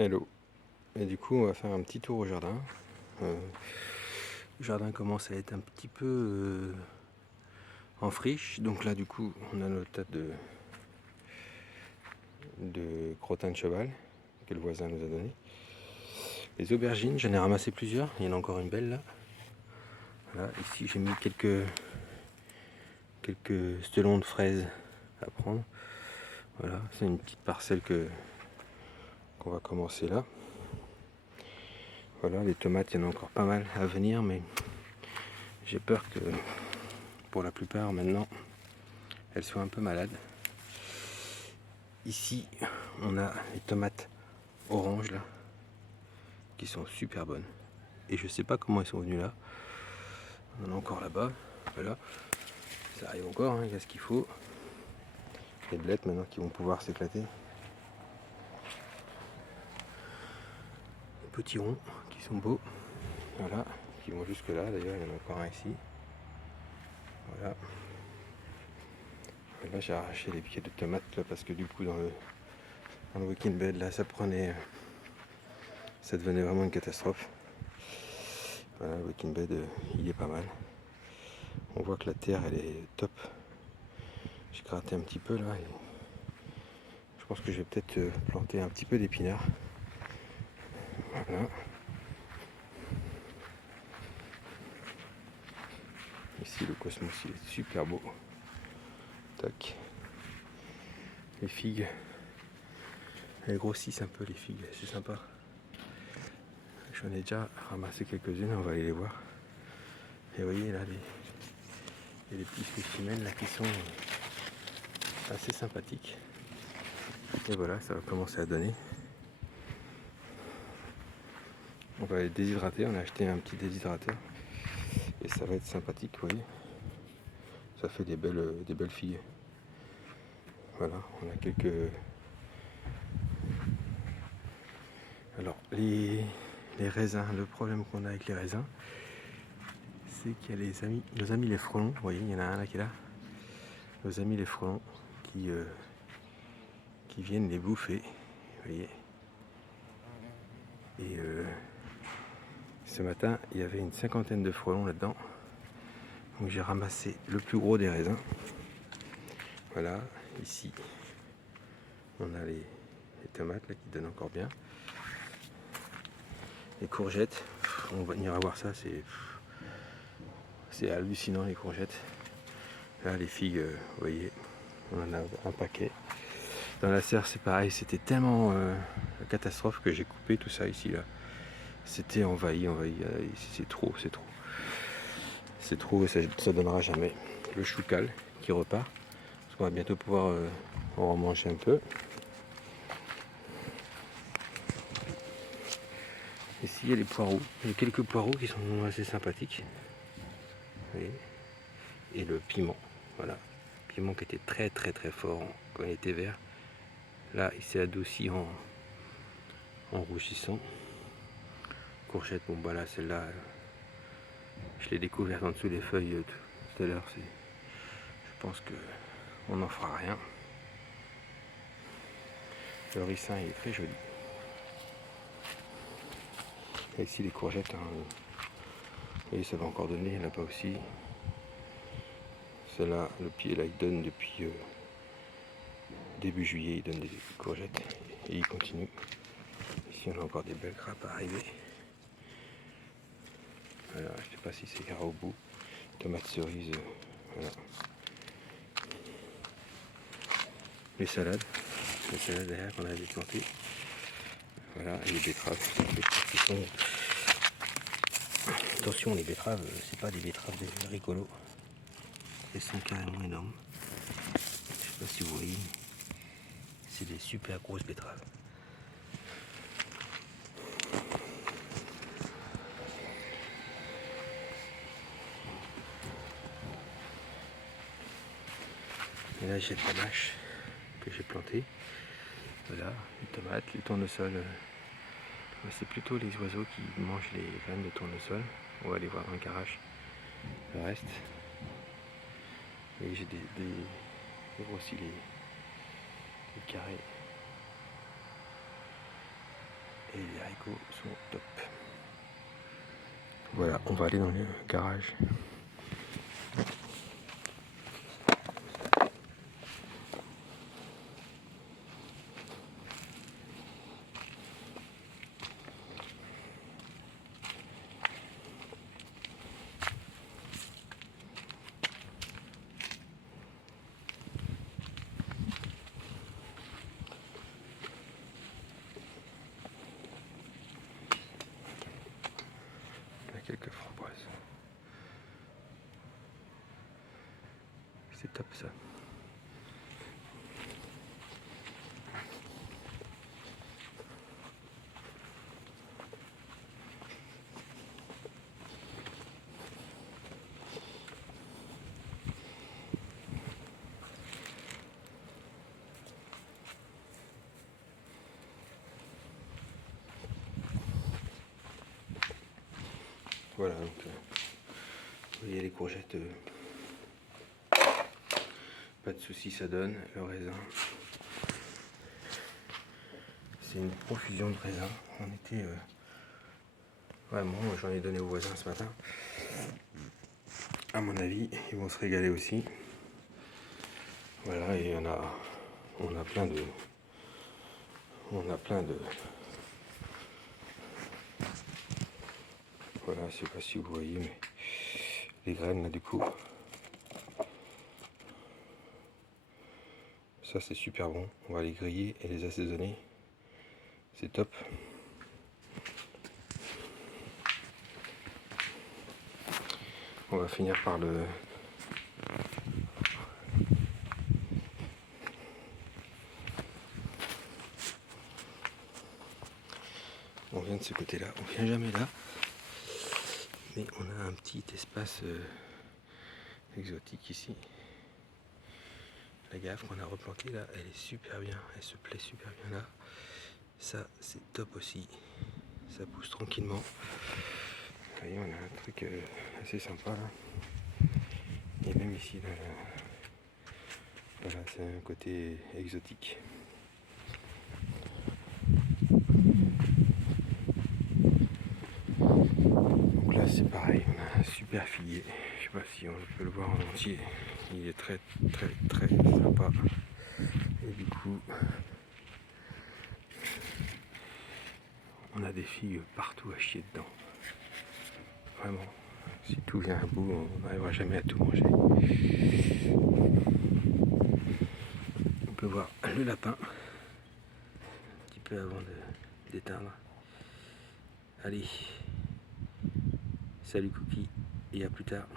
Hello. Et du coup, on va faire un petit tour au jardin. Le jardin commence à être un petit peu en friche. Donc là, du coup, on a notre tas de crottin de cheval que le voisin nous a donné. Les aubergines, j'en ai ramassé plusieurs. Il y en a encore une belle là. Voilà, ici, j'ai mis quelques stelons de fraises à prendre. Voilà, c'est une petite parcelle qu'on va commencer là. Voilà, les tomates, il y en a encore pas mal à venir, mais j'ai peur que pour la plupart maintenant, elles soient un peu malades. Ici, on a les tomates oranges là, qui sont super bonnes. Et je sais pas comment elles sont venues là. On en a encore là-bas. Voilà, ça arrive encore, hein, il y a ce qu'il faut. Les blettes maintenant qui vont pouvoir s'éclater. Les petits ronds qui sont beaux. Voilà, qui vont jusque là. D'ailleurs, il y en a encore un ici. Voilà. Là, j'ai arraché les pieds de tomates là parce que du coup, dans le walking bed là, ça devenait vraiment une catastrophe. Voilà, le walking bed, il est pas mal. On voit que la terre, elle est top. J'ai gratté un petit peu là. Et je pense que je vais peut-être planter un petit peu d'épinards. Voilà. Ici, le cosmos, il est super beau. Tac. Les figues, elles grossissent un peu, les figues, c'est sympa. J'en ai déjà ramassé quelques-unes, on va aller les voir. Et vous voyez là, il y a des petits spécimens là qui sont assez sympathiques. Et voilà, ça va commencer à donner. On va les déshydrater, on a acheté un petit déshydrateur. Et ça va être sympathique, vous voyez. Ça fait des belles figues. Voilà, on a quelques... Alors, les raisins, le problème qu'on a avec les raisins, c'est qu'il y a nos amis les frelons, vous voyez, il y en a un là qui est là. Nos amis les frelons qui viennent les bouffer, vous voyez. Et ce matin, il y avait une cinquantaine de frelons là-dedans. Donc j'ai ramassé le plus gros des raisins. Voilà, ici, on a les tomates là, qui donnent encore bien. Les courgettes, on va venir voir ça, c'est hallucinant les courgettes. Là, les figues, vous voyez, on en a un paquet. Dans la serre, c'est pareil, c'était tellement catastrophe que j'ai coupé tout ça ici là. C'était envahi, c'est trop. C'est trop et ça donnera jamais. Le choucal qui repart, parce qu'on va bientôt pouvoir en manger un peu. Ici, il y a les poireaux. Il y a quelques poireaux qui sont assez sympathiques. Vous voyez. Et le piment, voilà. Le piment qui était très fort quand il était vert. Là, il s'est adouci en rougissant. Courgette, bon bah là, celle-là, je l'ai découverte en dessous des feuilles tout à l'heure. Je pense que on n'en fera rien. Le ricin il est très joli. Et ici les courgettes, hein, vous voyez, ça va encore donner là-bas aussi. Celle-là, le pied là, il donne depuis début juillet, il donne des courgettes et il continue. Ici on a encore des belles grappes à arriver. Voilà, je ne sais pas si c'est ira au bout. Tomates cerises, voilà. Les salades derrière qu'on avait plantées. Voilà, et les betteraves qui sont... Attention, les betteraves, c'est pas des betteraves rigolos. Elles sont carrément énormes. Je sais pas si vous voyez. C'est des super grosses betteraves. Et là j'ai de la mâche que j'ai plantée. Voilà, les tomates, les tournesols. C'est plutôt les oiseaux qui mangent les graines de tournesol. On va aller voir dans le garage le reste. Et j'ai aussi les carrés. et les haricots sont top. Voilà, on va aller dans le garage. Quelques framboises. C'est top ça. Voilà, donc vous voyez les courgettes, pas de soucis, ça donne. Le raisin, c'est une profusion de raisins. On était vraiment, j'en ai donné aux voisins ce matin. À mon avis, ils vont se régaler aussi. Voilà, et on a plein de voilà, je sais pas si vous voyez, mais les graines là du coup, ça c'est super bon. On va les griller et les assaisonner, c'est top. On va finir par le on vient de ce côté là, on vient jamais là, mais on a un petit espace exotique ici. La gaffe qu'on a replantée là, elle est super bien, elle se plaît super bien là. Ça c'est top aussi, ça pousse tranquillement. Vous voyez, on a un truc assez sympa là. Et même ici là, voilà, c'est un côté exotique. Donc là c'est pareil, on a un super figuier. Je sais pas si on peut le voir en entier. Il est très sympa. Et du coup, on a des figues partout à chier dedans. Vraiment, si tout vient à bout, on n'arrivera jamais à tout manger. On peut voir le lapin, un petit peu avant d'éteindre. Allez, salut Cookie, et à plus tard.